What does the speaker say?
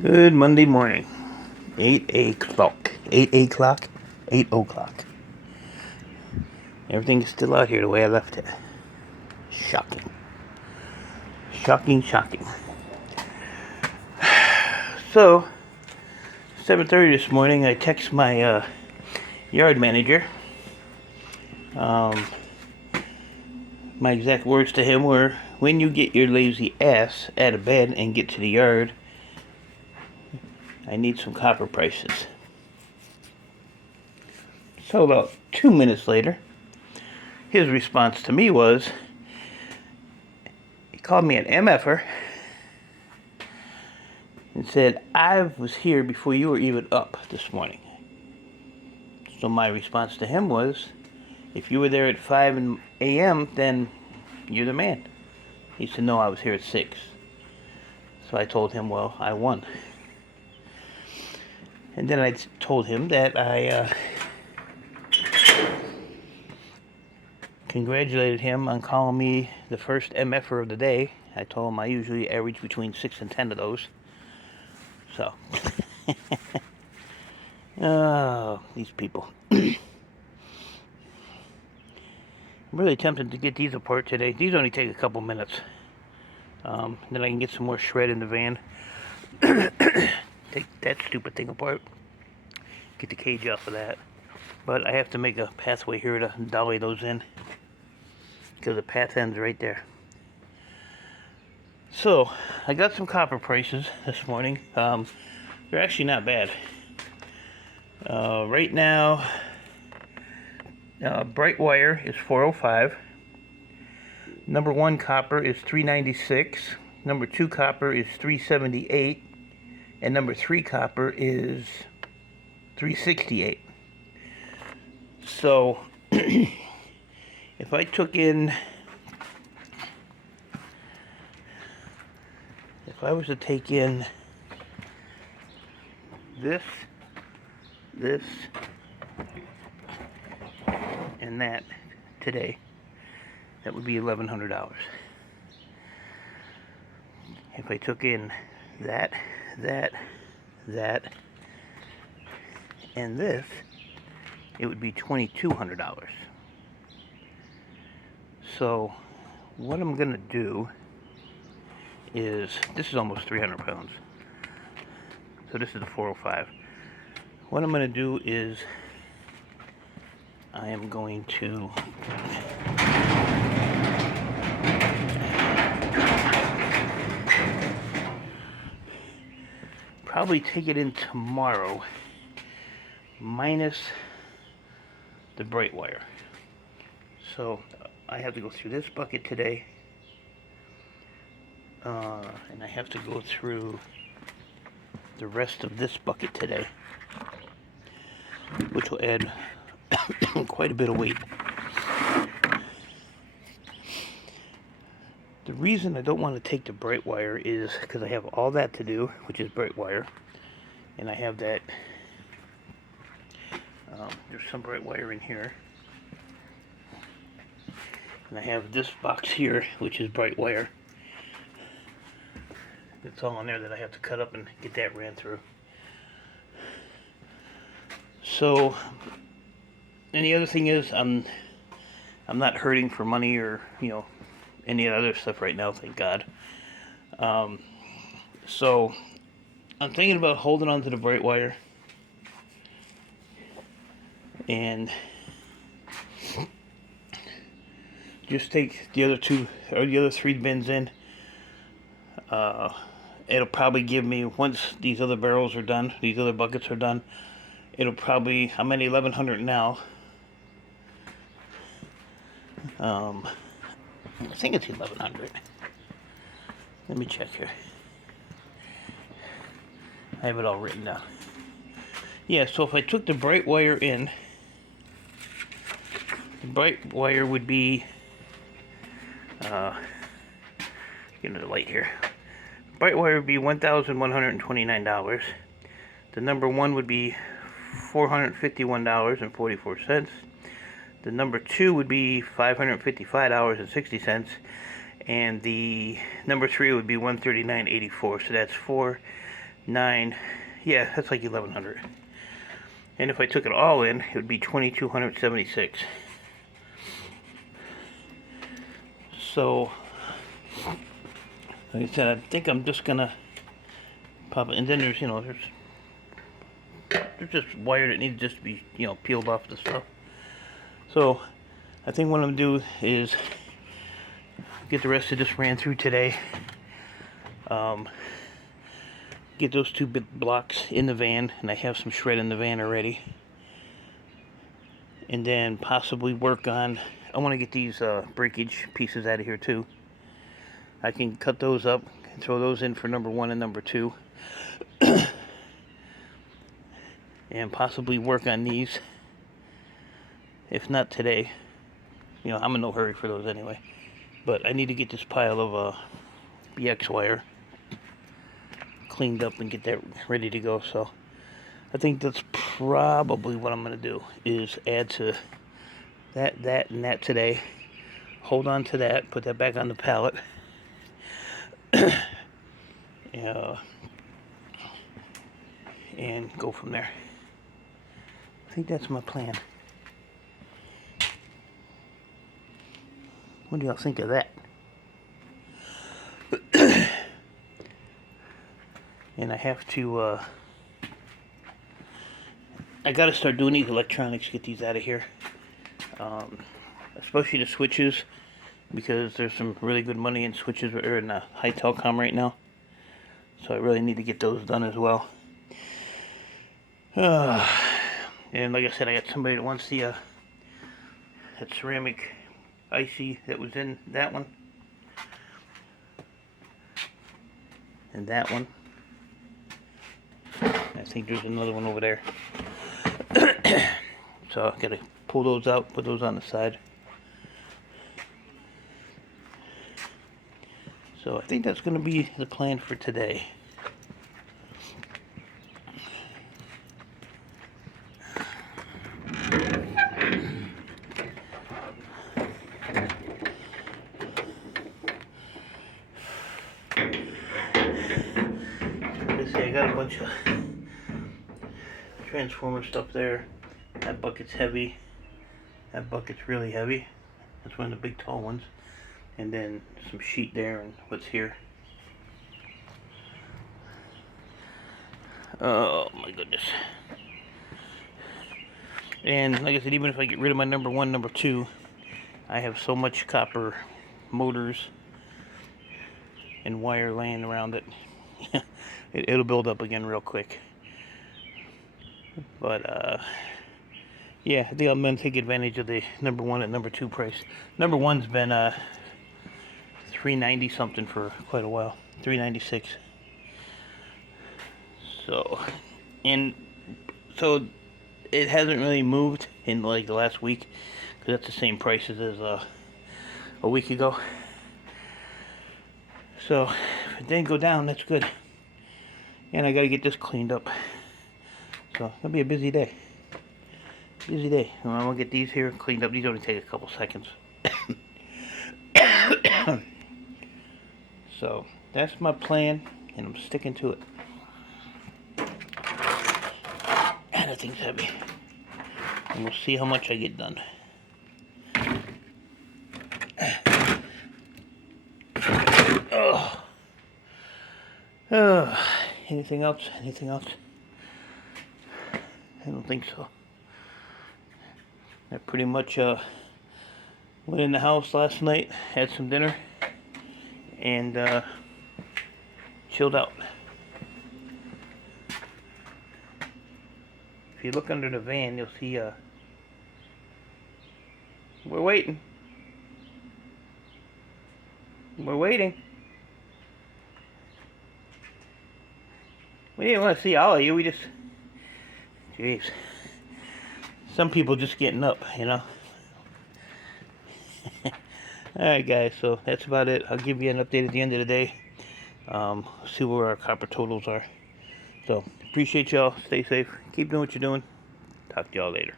Good Monday morning. 8 o'clock. 8 o'clock? 8 o'clock. Everything's still out here the way I left it. Shocking. Shocking, shocking. So, 7:30 this morning, I text my yard manager. My exact words to him were, when you get your lazy ass out of bed and get to the yard, I need some copper prices. So about 2 minutes later, his response to me was, he called me an MFer and said, I was here before you were even up this morning. So my response to him was, if you were there at 5 a.m., then you're the man. He said, no, I was here at 6. So I told him, well, I won. And then I told him that I congratulated him on calling me the first MFer of the day. I told him I usually average between 6 and 10 of those. So, oh, these people. I'm really tempted to get these apart today. These only take a couple minutes. Then I can get some more shred in the van. Take that stupid thing apart. Get the cage off of that. But I have to make a pathway here to dolly those in, because the path ends right there. So, I got some copper prices this morning. They're actually not bad. Right now, bright wire is $4.05. Number 1 copper is $3.96. Number 2 copper is $3.78. And number 3 copper is $3.68. So, if I took in, if I was to take in this, and that today, that would be $1,100. If I took in that, and this, it would be $2,200. So, what I'm gonna do is, this is almost 300 pounds. So this is the 405. What I'm gonna do is, I am going to probably take it in tomorrow, minus the bright wire. So I have to go through this bucket today, and I have to go through the rest of this bucket today, which will add quite a bit of weight. The reason I don't want to take the bright wire is because I have all that to do, which is bright wire, and I have that, there's some bright wire in here, and I have this box here, which is bright wire. It's all in there that I have to cut up and get that ran through. So, and the other thing is, I'm not hurting for money or, any other stuff right now, thank God. So, I'm thinking about holding on to the bright wire and just take the other 2 or the other 3 bins in. It'll probably give me, once these other barrels are done, these other buckets are done, it'll probably, I'm at 1,100 now. I think it's 1,100. Let me check here. I have it all written down. Yeah, so if I took the bright wire in, the bright wire would be, get into the light here. Bright wire would be $1,129. The number 1 would be $451.44. The number 2 would be $555.60. And the number 3 would be $139.84. So that's 4 9, yeah, that's like 1100. And if I took it all in, it would be 2276. So, like I said, I think I'm just gonna pop it. And then there's, there's just wire that needs just to be, peeled off the stuff. So, I think what I'm gonna do is get the rest of this ran through today. Get those 2 blocks in the van, and I have some shred in the van already. And then possibly work on, I want to get these breakage pieces out of here too. I can cut those up and throw those in for number 1 and number 2. And possibly work on these. If not today. I'm in no hurry for those anyway. But I need to get this pile of BX wire cleaned up and get that ready to go. So I think that's probably what I'm going to do, is add to that, and that today. Hold on to that, put that back on the pallet. And go from there. I think that's my plan. What do y'all think of that? And I have to, I gotta start doing these electronics, get these out of here. Especially the switches, because there's some really good money in switches, or in high telecom right now. So I really need to get those done as well. And like I said, I got somebody that wants the that ceramic icy that was in that one. And that one. I think there's another one over there. So I gotta pull those out, put those on the side. So I think that's gonna be the plan for today. I got a bunch of transformer stuff there. That bucket's heavy. That bucket's really heavy. That's one of the big tall ones. And then some sheet there and what's here. Oh my goodness. And like I said, even if I get rid of my number 1, number 2, I have so much copper motors and wire laying around it. It'll build up again real quick. But yeah, I think I'm gonna take advantage of the number 1 and number 2 price. Number 1's been $390 something for quite a while. $396. So, and so it hasn't really moved in like the last week, because that's the same prices as a week ago. So if it didn't go down, that's good. And I gotta get this cleaned up. So it's gonna be a busy day. Busy day. I'm gonna get these here cleaned up. These only take a couple seconds. So that's my plan, and I'm sticking to it. And that thing's heavy. And we'll see how much I get done. Anything else? Anything else? I don't think so. I pretty much went in the house last night, had some dinner, and chilled out. If you look under the van, you'll see we're waiting. We're waiting. We didn't want to see all of you, we just... Jeez. Some people just getting up, you know. Alright guys, so that's about it. I'll give you an update at the end of the day. See where our copper totals are. So, appreciate y'all. Stay safe. Keep doing what you're doing. Talk to y'all later.